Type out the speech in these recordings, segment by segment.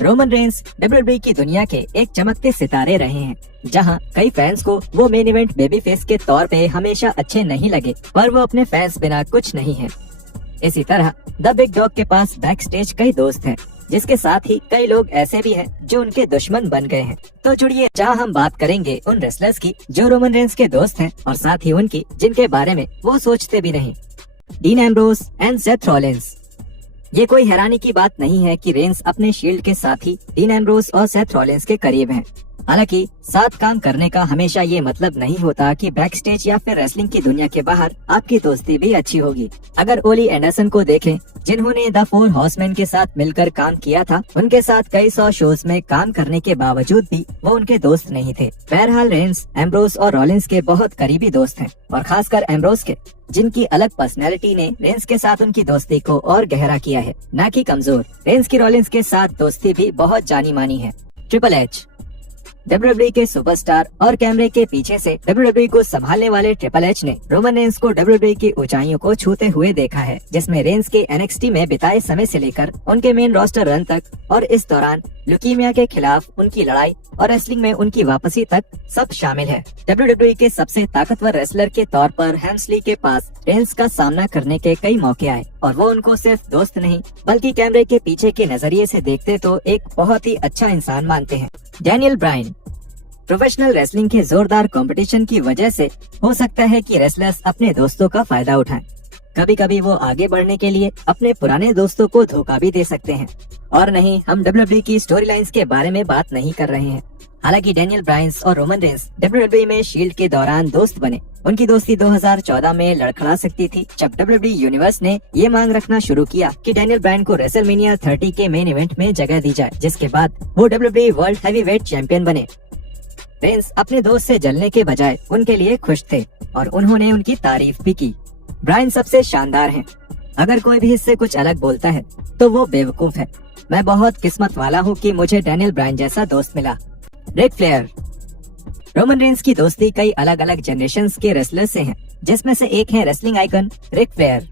Roman Reigns WWE की दुनिया के एक चमकते सितारे रहे हैं, जहां कई फैंस को वो मेन इवेंट बेबी फेस के तौर पे हमेशा अच्छे नहीं लगे, पर वो अपने फैंस बिना कुछ नहीं है। इसी तरह द बिग डॉग के पास बैक स्टेज कई दोस्त हैं, जिसके साथ ही कई लोग ऐसे भी हैं जो उनके दुश्मन बन गए हैं। तो जुड़िए, जहां हम बात करेंगे उन रेसलर्स की जो रोमन रेंस के दोस्त हैं, और साथ ही उनकी जिनके बारे में वो सोचते भी नहीं। Dean Ambrose and Seth Rollins. ये कोई हैरानी की बात नहीं है कि रेंस अपने शील्ड के साथ ही डीन एम्ब्रोस और सेथ रॉलिंस के करीब हैं। हालांकि साथ काम करने का हमेशा ये मतलब नहीं होता कि बैक स्टेज या फिर रेसलिंग की दुनिया के बाहर आपकी दोस्ती भी अच्छी होगी। अगर ओली एंडरसन को देखें, जिन्होंने द 4 हॉर्समैन के साथ मिलकर काम किया था, उनके साथ कई 100 शोज में काम करने के बावजूद भी वो उनके दोस्त नहीं थे। बहरहाल रेंस एम्ब्रोस और रॉलिंस के बहुत करीबी दोस्त हैं, और खासकर एम्ब्रोस के, जिनकी अलग पर्सनैलिटी ने रेंस के साथ उनकी दोस्ती को और गहरा किया है, न कि कमजोर। रेंस की रॉलिंस के साथ दोस्ती भी बहुत जानी मानी है। Triple H. डब्ल्यूडब्ल्यूई के सुपरस्टार और कैमरे के पीछे से डब्ल्यूडब्ल्यूई को संभालने वाले ट्रिपल एच ने रोमन रेंस को डब्ल्यूडब्ल्यूई की ऊंचाइयों को छूते हुए देखा है, जिसमें रेंस के एनएक्सटी में बिताए समय से लेकर उनके मेन रोस्टर रन तक, और इस दौरान ल्यूकीमिया के खिलाफ उनकी लड़ाई और रेसलिंग में उनकी वापसी तक सब शामिल है। डब्ल्यूडब्ल्यूई के सबसे ताकतवर रेसलर के तौर पर हेम्सली के पास रेंस का सामना करने के कई मौके आए, और वो उनको सिर्फ दोस्त नहीं बल्कि कैमरे के पीछे के नजरिए से देखते तो एक बहुत ही अच्छा इंसान मानते हैं। Daniel Bryan. प्रोफेशनल रेसलिंग के जोरदार कंपटीशन की वजह से हो सकता है कि रेसलर्स अपने दोस्तों का फायदा उठाएं। कभी कभी वो आगे बढ़ने के लिए अपने पुराने दोस्तों को धोखा भी दे सकते हैं। और नहीं, हम डब्ल्यूडब्ल्यूई की स्टोरी लाइन्स के बारे में बात नहीं कर रहे हैं। हालांकि डैनियल ब्रायंस और रोमन रेंस डब्ल्यूडब्ल्यूई में शील्ड के दौरान दोस्त बने। उनकी दोस्ती 2014 में लड़खड़ा सकती थी, जब डब्ल्यूडब्ल्यूई यूनिवर्स ने ये मांग रखना शुरू किया कि डैनियल ब्रायन को रेसलमेनिया 30 के मेन इवेंट में जगह दी जाए, जिसके बाद वो डब्ल्यूडब्ल्यूई वर्ल्ड हैवीवेट चैंपियन बने। रेंस अपने दोस्त से जलने के बजाय उनके लिए खुश थे, और उन्होंने उनकी तारीफ भी की। ब्रायन सबसे शानदार हैं। अगर कोई भी इससे कुछ अलग बोलता है तो वो बेवकूफ है। मैं बहुत किस्मत वाला हूँ कि मुझे डैनियल ब्रायन जैसा दोस्त मिला। Ric Flair. रोमन रेंस की दोस्ती कई अलग अलग जनरेशंस के रेसलर से है, जिसमें से एक है wrestling icon Ric Flair.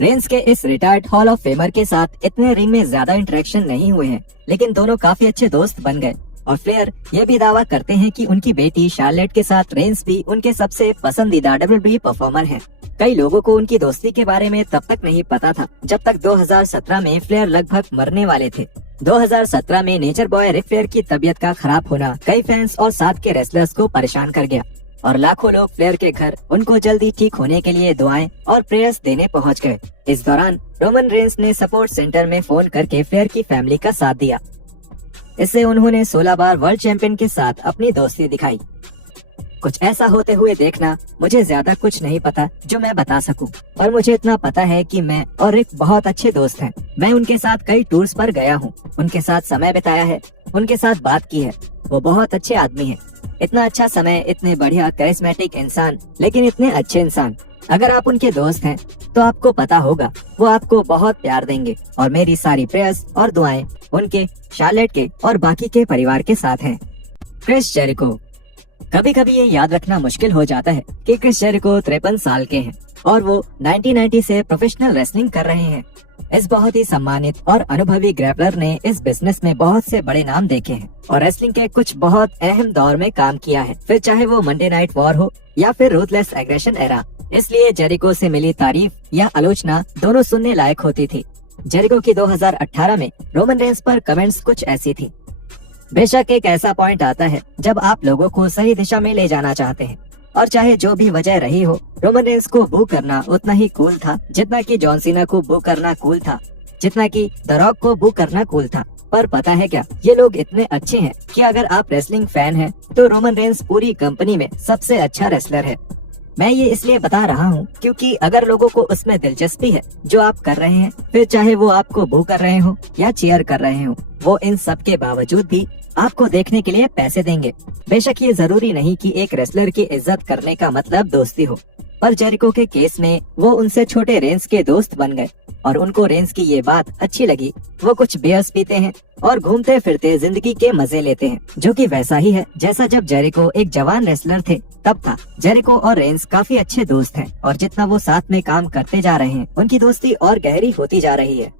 Reigns के इस रिटायर्ड हॉल ऑफ फेमर के साथ इतने रिंग में ज्यादा इंटरेक्शन नहीं हुए हैं, लेकिन दोनों काफी अच्छे दोस्त बन गए। और फ्लेयर ये भी दावा करते हैं कि उनकी बेटी शार्लेट के साथ रेंस भी उनके सबसे पसंदीदा डब्ल्यूडब्ल्यूई परफॉर्मर हैं। कई लोगों को उनकी दोस्ती के बारे में तब तक नहीं पता था, जब तक 2017 में फ्लेयर लगभग मरने वाले थे। 2017 में नेचर बॉय रिक फ्लेयर की तबीयत का खराब होना कई फैंस और साथ के रेसलर्स को परेशान कर गया, और लाखों लोग फ्लेयर के घर उनको जल्दी ठीक होने के लिए दुआएं और प्रेयर्स देने पहुंच गए। इस दौरान रोमन रेंस ने सपोर्ट सेंटर में फोन करके फ्लेयर की फैमिली का साथ दिया। इससे उन्होंने 16 बार वर्ल्ड चैंपियन के साथ अपनी दोस्ती दिखाई। कुछ ऐसा होते हुए देखना, मुझे ज्यादा कुछ नहीं पता जो मैं बता सकूं, और मुझे इतना पता है कि मैं और रिक बहुत अच्छे दोस्त हैं। मैं उनके साथ कई टूर्स पर गया हूं, उनके साथ समय बिताया है, उनके साथ बात की है। वो बहुत अच्छे आदमी हैं। इतना अच्छा समय, इतने बढ़िया कैरिस्मेटिक इंसान, लेकिन इतने अच्छे इंसान। अगर आप उनके दोस्त हैं तो आपको पता होगा वो आपको बहुत प्यार देंगे, और मेरी सारी प्रेयर्स और दुआएं उनके, शार्लेट के और बाकी के परिवार के साथ हैं। Chris Jericho. कभी कभी ये याद रखना मुश्किल हो जाता है कि क्रिस जेरिको 53 साल के हैं, और वो 1990 से प्रोफेशनल रेसलिंग कर रहे हैं। इस बहुत ही सम्मानित और अनुभवी ग्रैपलर ने इस बिजनेस में बहुत से बड़े नाम देखे हैं, और रेसलिंग के कुछ बहुत अहम दौर में काम किया है, फिर चाहे वो मंडे नाइट वॉर हो या फिर रूथलेस एग्रेशन एरा। इसलिए जेरिको से मिली तारीफ या आलोचना दोनों सुनने लायक होती थी। जेरिको की 2018 में रोमन रेंस पर कमेंट्स कुछ ऐसी थी। बेशक एक ऐसा पॉइंट आता है जब आप लोगों को सही दिशा में ले जाना चाहते हैं, और चाहे जो भी वजह रही हो, रोमन रेंस को बू करना उतना ही कूल था जितना कि जॉन सीना को बू करना कूल था, जितना कि द रॉक को बू करना कूल था। पर पता है क्या, ये लोग इतने अच्छे हैं कि अगर आप रेसलिंग फैन हैं तो रोमन रेंस पूरी कंपनी में सबसे अच्छा रेसलर है। मैं ये इसलिए बता रहा हूँ क्योंकि अगर लोगों को उसमें दिलचस्पी है जो आप कर रहे हैं, फिर चाहे वो आपको बू कर रहे हो या चीयर कर रहे हो, वो इन सब के बावजूद भी आपको देखने के लिए पैसे देंगे। बेशक ये जरूरी नहीं कि एक रेसलर की इज्जत करने का मतलब दोस्ती हो, पर जेरिको के केस में वो उनसे छोटे रेंस के दोस्त बन गए, और उनको रेंस की ये बात अच्छी लगी। वो कुछ बियर्स पीते हैं और घूमते फिरते जिंदगी के मजे लेते हैं, जो कि वैसा ही है जैसा जब जेरिको एक जवान रेसलर थे तब था। जेरिको और रेंस काफी अच्छे दोस्त हैं, और जितना वो साथ में काम करते जा रहे हैं, उनकी दोस्ती और गहरी होती जा रही है।